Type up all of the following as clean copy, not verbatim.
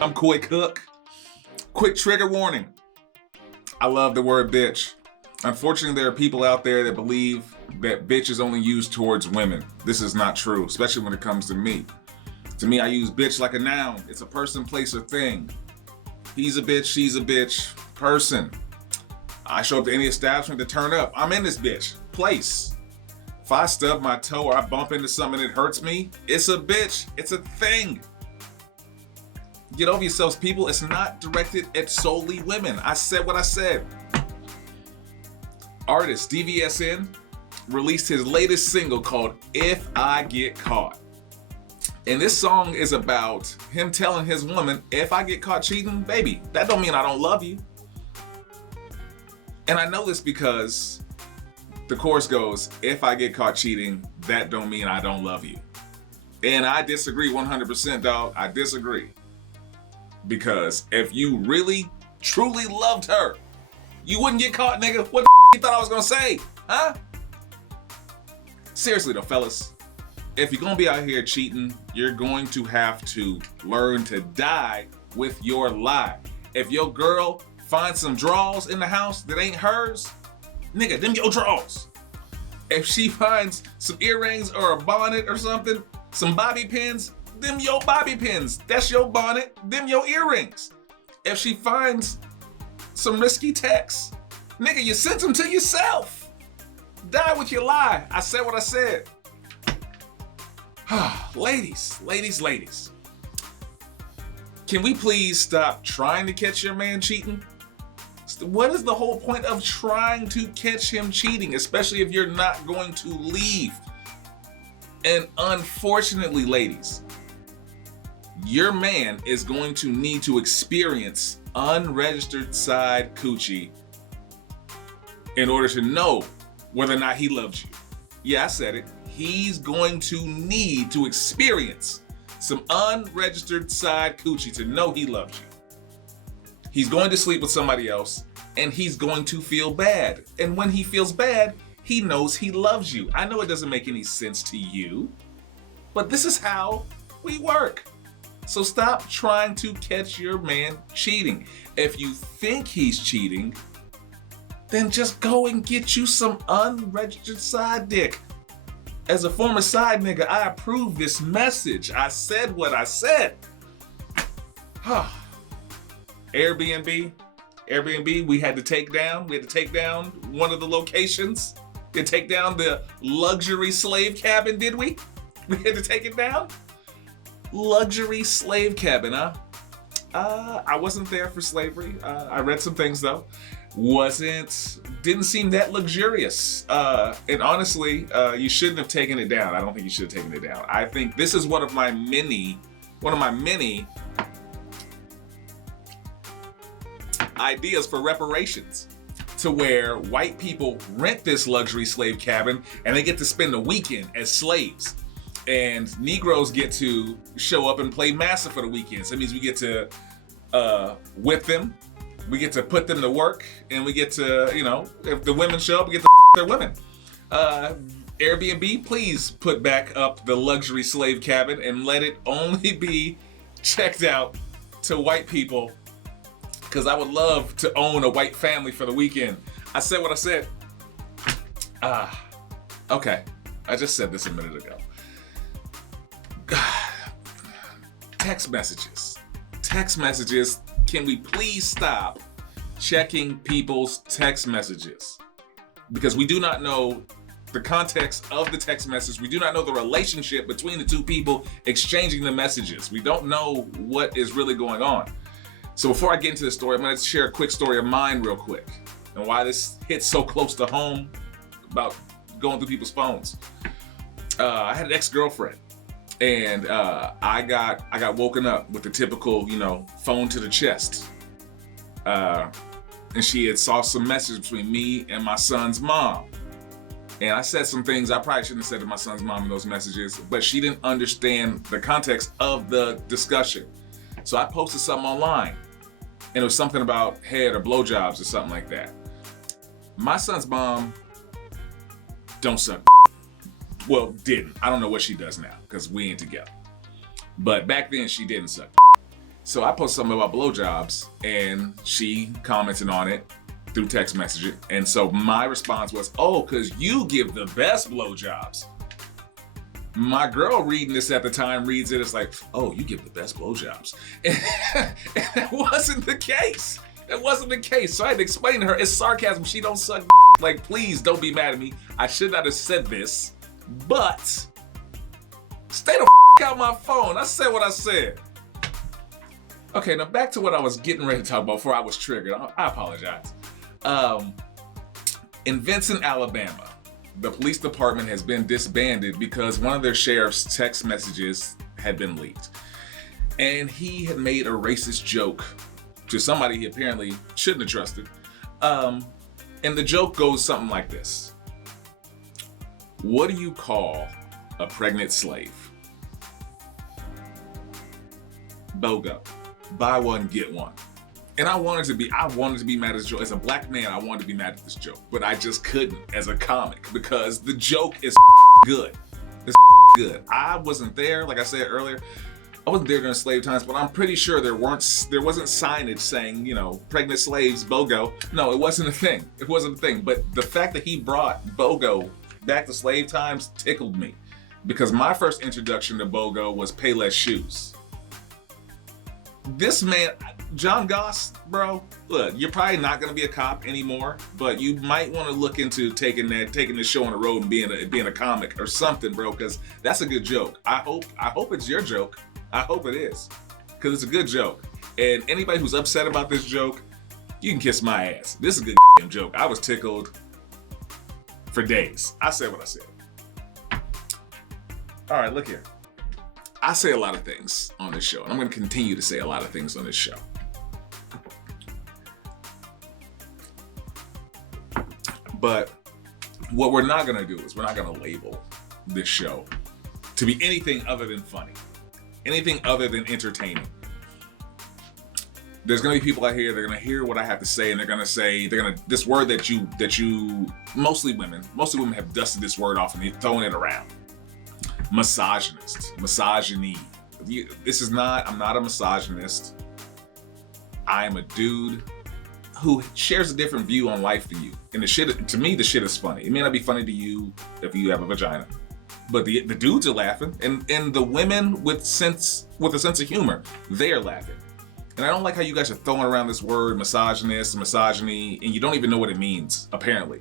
I'm Coy Cook. Quick trigger warning. I love the word bitch. Unfortunately, there are people out there that believe that bitch is only used towards women. This is not true, especially when it comes to me. To me, I use bitch like a noun. It's a person, place, or thing. He's a bitch, she's a bitch, person. I show up to any establishment to turn up. I'm in this bitch. Place. If I stub my toe or I bump into something that hurts me, it's a bitch. It's a thing. Get over yourselves, people. It's not directed at solely women. I said what I said. Artist DVSN released his latest single called If I Get Caught. And this song is about him telling his woman, if I get caught cheating, baby, that don't mean I don't love you. And I know this because the chorus goes, if I get caught cheating, that don't mean I don't love you. And I disagree 100%, dog. I disagree. Because if you really, truly loved her, you wouldn't get caught, nigga. What the you thought I was gonna say? Huh? Seriously though, fellas. If you're gonna be out here cheating, you're going to have to learn to die with your lie. If your girl finds some drawers in the house that ain't hers, nigga, them your drawers. If she finds some earrings or a bonnet or something, some bobby pins, them your bobby pins. That's your bonnet, them your earrings. If she finds some risky texts, nigga, you sent them to yourself. Die with your lie. I said what I said. Ladies. Can we please stop trying to catch your man cheating? What is the whole point of trying to catch him cheating, especially if you're not going to leave? And unfortunately, ladies, your man is going to need to experience unregistered side coochie in order to know whether or not he loves you. Yeah, I said it. He's going to need to experience some unregistered side coochie to know he loves you. He's going to sleep with somebody else, and he's going to feel bad. And when he feels bad, he knows he loves you. I know it doesn't make any sense to you, but this is how we work. So stop trying to catch your man cheating. If you think he's cheating, then just go and get you some unregistered side dick. As a former side nigga, I approve this message. I said what I said. Airbnb, we had to take down one of the locations. We had to take down the luxury slave cabin, did we? We had to take it down? Luxury slave cabin, huh? I wasn't there for slavery. I read some things though. Didn't seem that luxurious. And honestly, you shouldn't have taken it down. I don't think you should have taken it down. I think this is one of my many ideas for reparations, to where white people rent this luxury slave cabin and they get to spend the weekend as slaves. And Negroes get to show up and play massa for the weekend. So that means we get to whip them, we get to put them to work, and we get to, if the women show up, we get to their women. Airbnb, please put back up the luxury slave cabin and let it only be checked out to white people, because I would love to own a white family for the weekend. I said what I said. Okay. I just said this a minute ago. Text messages. Can we please stop checking people's text messages? Because we do not know the context of the text message. We do not know the relationship between the two people exchanging the messages. We don't know what is really going on. So before I get into the story, I'm going to share a quick story of mine real quick and why this hits so close to home about going through people's phones. I had an ex-girlfriend, and I got woken up with the typical, phone to the chest. And she had saw some message between me and my son's mom. And I said some things I probably shouldn't have said to my son's mom in those messages, but she didn't understand the context of the discussion. So I posted something online, and it was something about head or blowjobs or something like that. My son's mom don't suck. Well, didn't. I don't know what she does now, because we ain't together. But back then, she didn't suck. So I posted something about blowjobs, and she commented on it through text messaging. And so my response was, oh, because you give the best blowjobs. My girl reading this at the time reads it, it's like, oh, you give the best blowjobs. And that wasn't the case. It wasn't the case. So I had to explain to her, it's sarcasm. She don't suck. Like, please don't be mad at me. I should not have said this, but stay the out my phone. I said what I said. Okay, now back to what I was getting ready to talk about before I was triggered. I apologize. In Vincent, Alabama, the police department has been disbanded because one of their sheriff's text messages had been leaked. And he had made a racist joke to somebody he apparently shouldn't have trusted. And the joke goes something like this. What do you call a pregnant slave? BOGO. Buy one, get one. And I wanted to be mad at this joke. As a black man, I wanted to be mad at this joke, but I just couldn't as a comic because the joke is good. It's good. I wasn't there, like I said earlier. I wasn't there during slave times, but I'm pretty sure there wasn't signage saying, you know, pregnant slaves, BOGO. No, it wasn't a thing. It wasn't a thing. But the fact that he brought BOGO back to slave times tickled me because my first introduction to BOGO was Payless shoes. This man, John Goss, bro, look, you're probably not gonna be a cop anymore, but you might want to look into taking the show on the road and being a comic or something, bro, because that's a good joke. I hope it's your joke. I hope it is, because it's a good joke. And anybody who's upset about this joke, you can kiss my ass. This is a good joke. I was tickled for days. I said what I said. All right, look here. I say a lot of things on this show, and I'm going to continue to say a lot of things on this show. But what we're not going to do is we're not going to label this show to be anything other than funny, anything other than entertaining. There's going to be people out here, they're going to hear what I have to say, and they're going to say, this word that you, mostly women have dusted this word off and they've thrown it around. Misogynist, misogyny. I'm not a misogynist. I am a dude who shares a different view on life than you. And to me, the shit is funny. It may not be funny to you if you have a vagina, but the dudes are laughing, and the women with a sense of humor, they are laughing. And I don't like how you guys are throwing around this word misogynist, misogyny, and you don't even know what it means, apparently.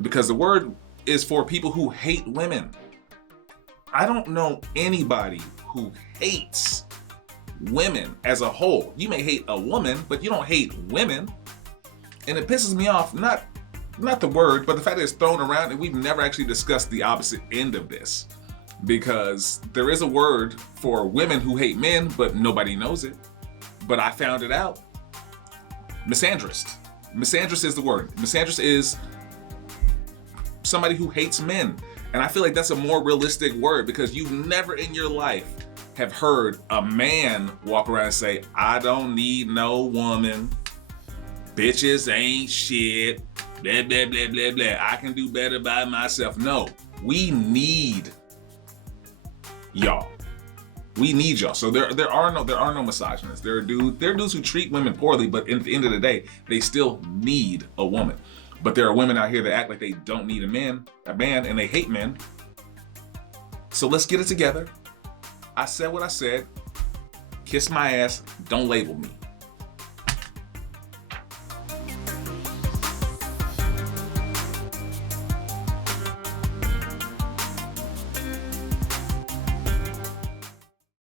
Because the word is for people who hate women. I don't know anybody who hates women as a whole. You may hate a woman, but you don't hate women. And it pisses me off, not the word, but the fact that it's thrown around, and we've never actually discussed the opposite end of this. Because there is a word for women who hate men, but nobody knows it. But I found it out. Misandrist. Misandrist is the word. Misandrist is somebody who hates men. And I feel like that's a more realistic word because you've never in your life have heard a man walk around and say, I don't need no woman. Bitches ain't shit. Blah, blah, blah, blah, blah. I can do better by myself. No, we need y'all. We need y'all. So there are no misogynists. There are dudes who treat women poorly, but at the end of the day, they still need a woman. But there are women out here that act like they don't need a man, and they hate men. So let's get it together. I said what I said. Kiss my ass. Don't label me.